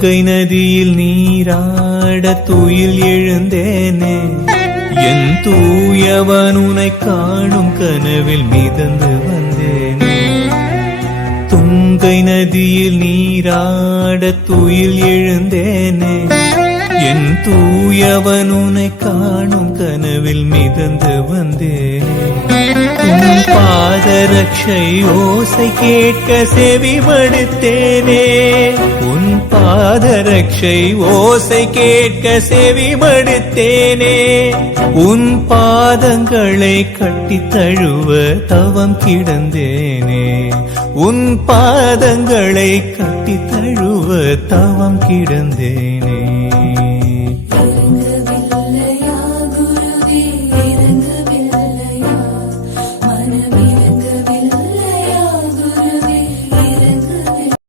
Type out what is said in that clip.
துங்கை நதியில் நீராட துயில் எழுந்தேனே என் தூயவன் உனை காணும் கனவில் மிதந்து வந்தேனே. துங்கை நதியில் நீராட துயில் எழுந்தேனே என் தூயவன் உனை காணும் கனவில் மிதந்து வந்தேனே. உன் பாதரட்சை ஓசை கேட்க செவிமடுத்தேனே. உன் பாதரட்சை ஓசை கேட்க செவிமடுத்தேனே. உன் பாதங்களை கட்டித் தழுவ தவம் கிடந்தேனே. உன் பாதங்களை கட்டித் தழுவ தவம் கிடந்தேனே.